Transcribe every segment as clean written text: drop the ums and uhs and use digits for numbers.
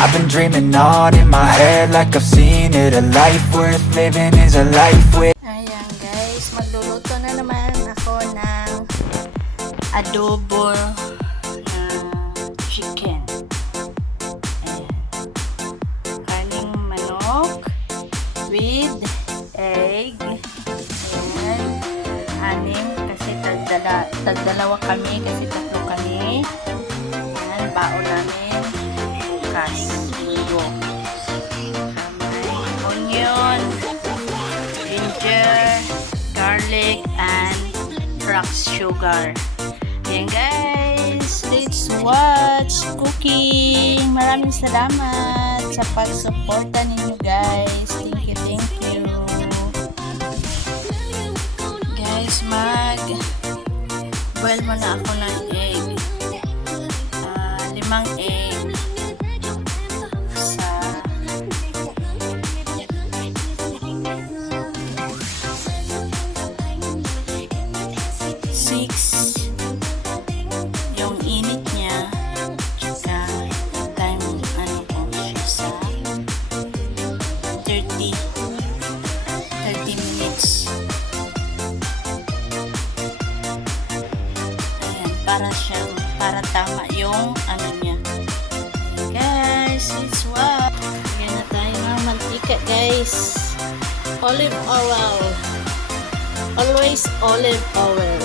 I've been dreaming on in my head like I've seen it. A life worth living is a life with. Ayan guys, magluluto na naman ako ng adobo na chicken. Ayan. Kaning manok with egg. Ayan. Anim kasi tagdalawa kami kasi tatlo kami. Ayan, baon namin. Bukas. Linggo. Onion, ginger, garlic, and rock sugar. Ayan guys, let's watch cooking. Maraming salamat sa pag-suporta ninyo guys. Thank you, thank you. Guys, boil muna ako ng egg. 5 egg. Yung init niya tsaka time ko siya sa 30 minutes. Ayan, para tama yung niya. Guys, it's what yan na tayo ng mantika guys. Olive oil, always olive oil.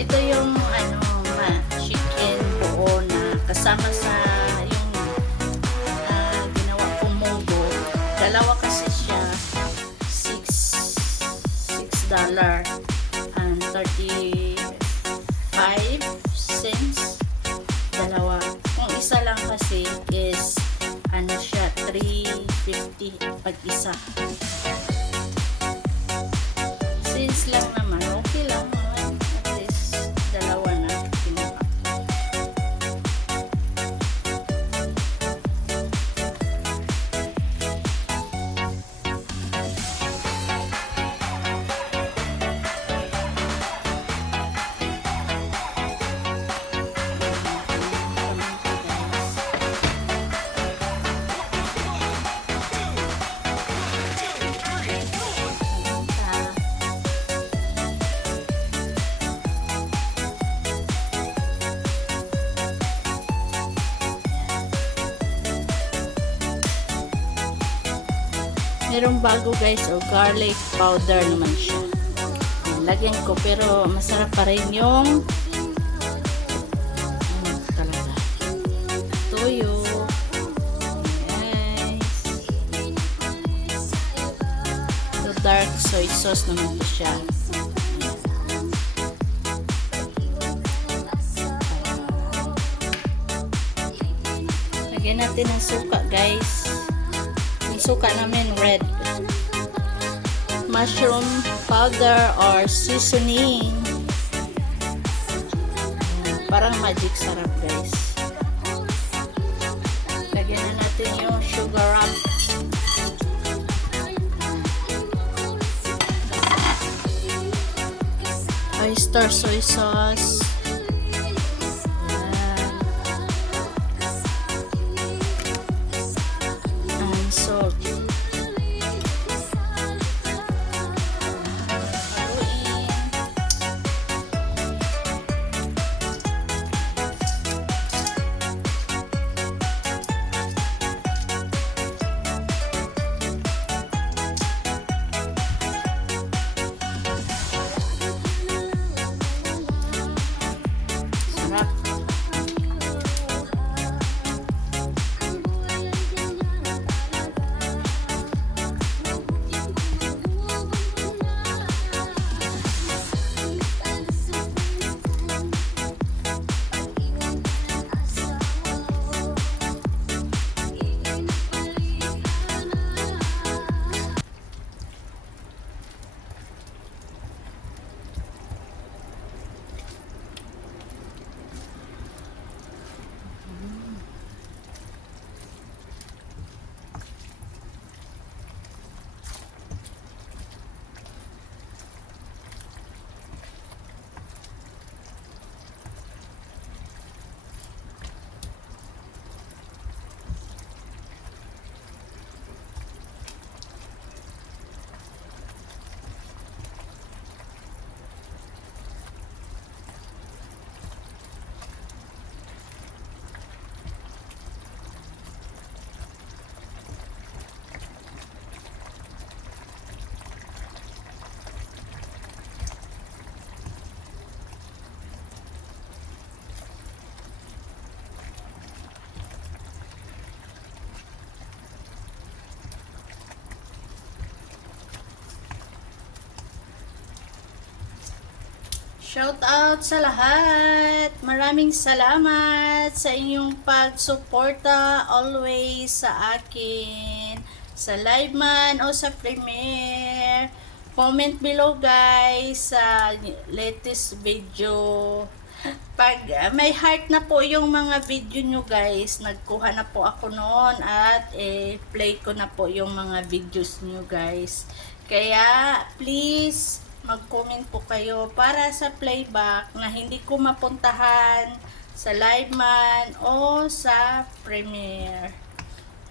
Ito yung chicken buo na kasama sa yung ginawa kong munggo. Dalawa kasi siya $6 and 35 cents. Dalawa. Kung isa lang kasi is siya $3.50 pag isa. Since lang naman, okay lang. Dalawa na kinuha. Merong bago guys, garlic powder naman siya. Lagyan ko pero masarap pa rin yung talaga toyo. Guys, so dark soy sauce naman to siya. Lagyan natin ng suka guys. Yung suka namin red. mushroom powder or seasoning. Parang magic sarap guys. Lagyan na natin yung sugar rump. Oyster soy sauce. And salt. Sarap. Shout out sa lahat! Maraming salamat sa inyong pagsuporta always sa akin, sa live man o sa premiere. Comment below guys sa latest video. Pag may heart na po yung mga video nyo guys, nagkuha na po ako noon at play ko na po yung mga videos nyo guys. Kaya please mag-comment po kayo para sa playback na hindi ko mapuntahan sa live man o sa premiere.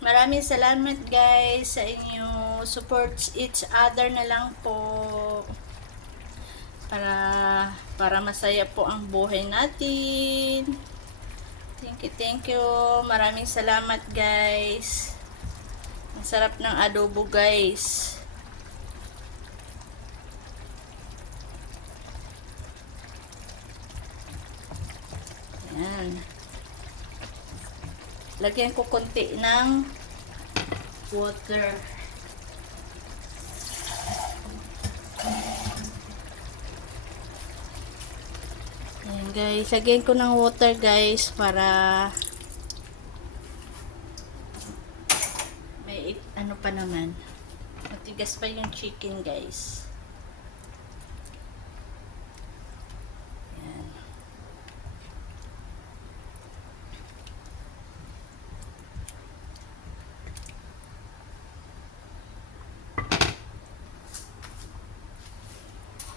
Maraming salamat guys sa inyo. Support each other na lang po para masaya po ang buhay natin. Thank you. Maraming salamat guys. Ang sarap ng adobo guys. Yan. Lagyan ko konti ng water. Ayan guys, lagyan ko ng water guys para may ano pa naman. Matigas pa yung chicken guys.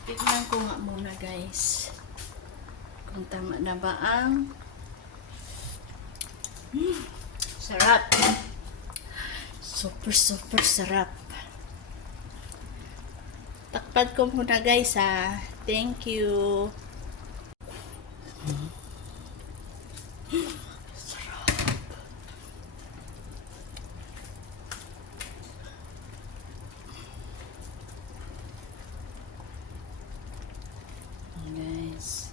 Tignan ko nga muna guys kung tama na ba ang sarap. Super sarap. Takpan ko muna guys ha. Thank you. Guys,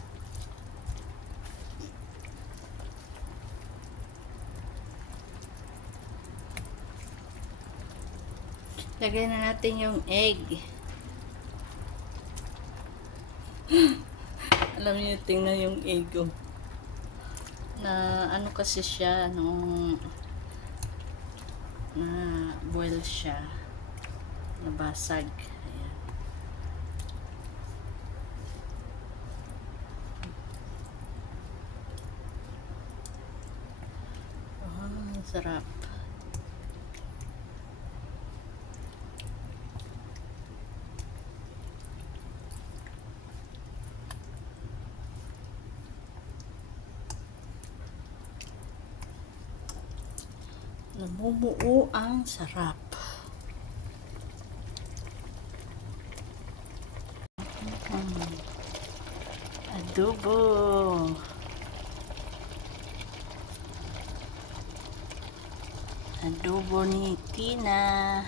lagay na natin yung egg. Alam niyo, tingnan yung egg na ano kasi siya nung na boil siya, nabasag. Ayan. Sarap. Namumuo ang sarap. Adobo. Adobo ni Tina.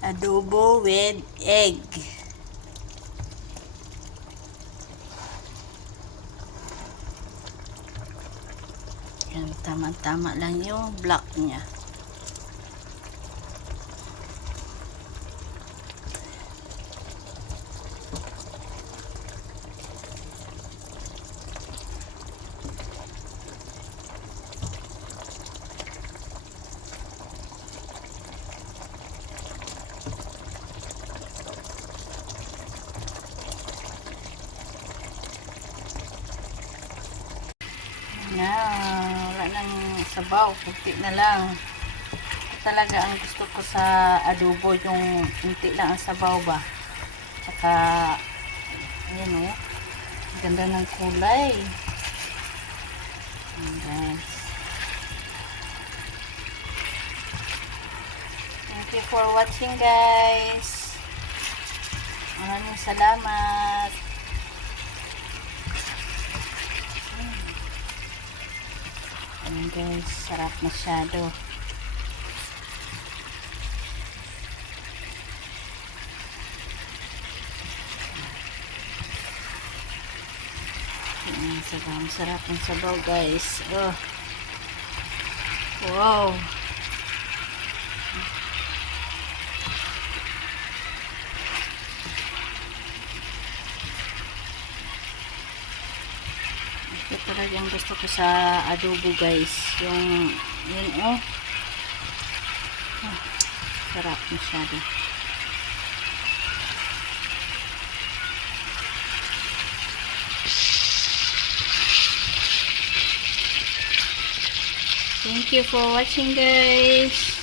Adobo with egg. Yan, tama-tama lang yung black niya. Na, wala nang sabaw, kunti na lang. Talaga ang gusto ko sa adobo, yung kunti lang ang sabaw ba. Tsaka, ayan o, ganda ng kulay. Ayan guys. Thank you for watching guys. Maraming salamat. Ayan guys, sarap masyado. Ayan, sarap ang sabaw guys. Oh. Wow. Ito talaga yung gusto ko sa adobo guys. Yung, yun oh. Sarap masyado. Thank you for watching guys.